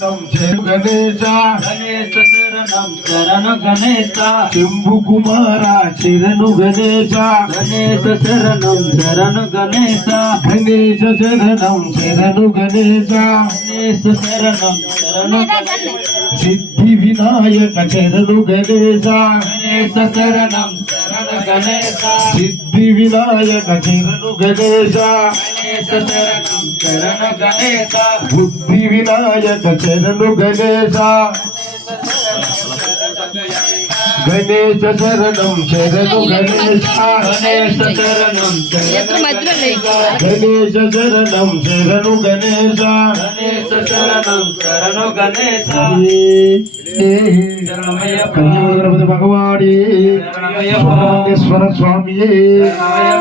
గణేశ గణేశ శరణం శరణు గణేశ శంభు కుమార శరణు గణేశ గణేశ శరణం శరణు గణేశ గణేశ శరణం శరణు గణేశ గణేశ శరణం శరణు సిద్ధి వినాయక శరణు గణేశ గణేశ శరణం శరణు గణేశ సిద్ధి వినాయక శరణు గణేశ గణేశ శరణం శరణు గణేశ బుద్ధి వినాయక శరణు గణేశ గణేశ శరణం శరణు గణేశ గణేశ శరణం గణేశ శరణం శరణు గణేశ గణేశ శరణం శరణు గణేశ శరణమయ్యప్ప గణపతి భగవాడి శరణమయ్యప్ప స్వామియే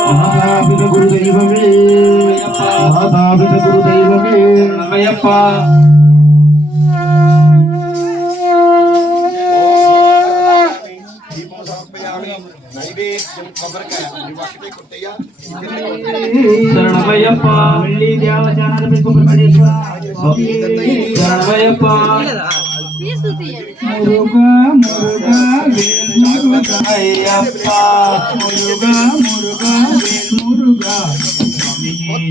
మాతాపిత గురుదైవమే మాతాపిత గురుదైవమే శరణమయ్యప్ప శరణమయ్యప్ప శరణమయ్యప్ప మురుగా మురుగా వేల్మురుగా అయ్యప్ప మురుగా మురుగా వేల్మురుగా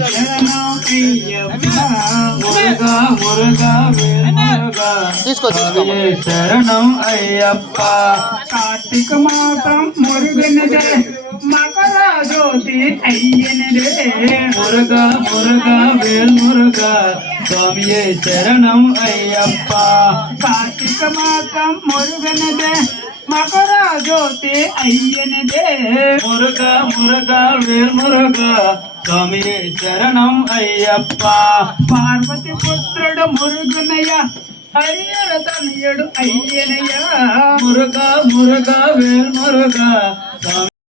శరణం అయ్యప్ప మురుగా మురుగా వేల్మురుగా శరణం అయ్యప్ప కార్తీక మాసం మురుగనదే మకర జ్యోతి అయ్యనదే మురుగా మురుగా వేల్మురుగా స్వామియే శరణం అయ్యప్ప కార్తీక మాసం మురుగనదే మకర జ్యోతి అయ్యనదే మురుగా మురుగా వేల్మురుగా స్వామియే శరణం అయ్యప్ప పార్వతి పుత్రుడు మురుగనయ్య హరిహర తనయుడు అయ్యనయ్య మురుగా మురుగా వేల్మురుగా స్వామి